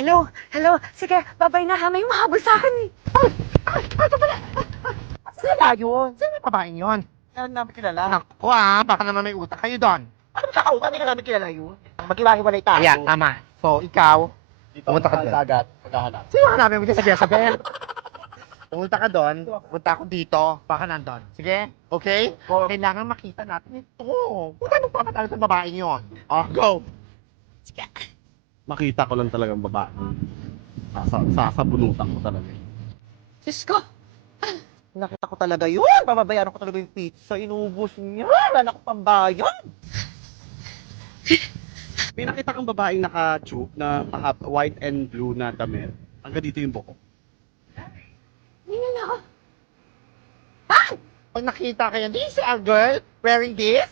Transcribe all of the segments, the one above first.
Hello? Hello? Sige, babay na ha. May mahabol sa akin eh. Ito pala! Sila yun? Sino yung babaeng yun? Ano namin kilala? Naku baka naman may utak kayo doon. Ano ba kakautan? Hindi ka namin kilala yun. Maghiwa-hiwalay tayo. Ayan, tama. So, ikaw, Dito pumunta ka sa dyan. dagat. Maghahanap. Sino hanapin mo dyan sa Jezebel? Pumunta ka doon, punta ako dito, baka nandun. Sige? Okay? Kailangan makita natin ito. Kung ano pa tayo sa babaeng yun. Oh, go! Makita ko lang talagang babae. Sasabunutan ko talaga. Diyos ko. Nakita ko talaga yun. Pababayaran ko talaga yung pizza. Inubos niya. Wala na akong pambayad. May nakita kang babaeng naka-tube na white and blue na damit. Hanggang dito yung buko. Hindi na ako. Pag nakita kayo, this is a girl wearing this?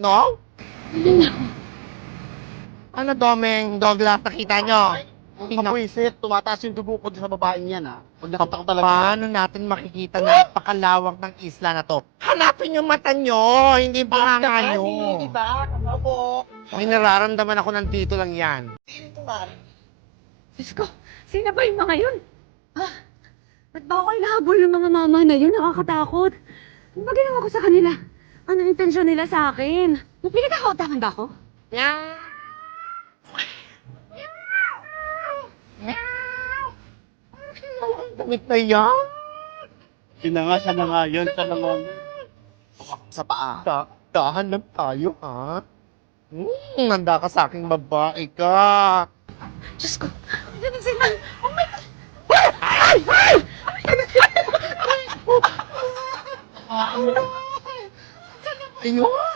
No? Hindi na ako. Ano, Domeng, Douglas, nakita nyo? Kapwisit, tumataas yung dugo ko sa babaeng yan Pag nakita ko talaga. Paano natin makikita na napakalawak ng isla na to? Hanapin yung mata nyo, hindi bunganga nyo. Diba? Ako. May nararamdaman ako nandito lang yan. Diyos ko. Sino ba yung mga yun? Ba't ba ako inahabol ng mga mama na yun? Nakakatakot. Ano ba ginawa ko sa kanila? Ano intensyon nila sa akin? May pinagkakautangan ba ako? Meow. Ang damit na yan. Siya na nga yun, siya naman. Sa paa. Dahan lang tayo, ha? Nanda ka sa aking babae ka. Diyos ko. Diyan na sila. Oh my God. Ay! Ay! Ayun!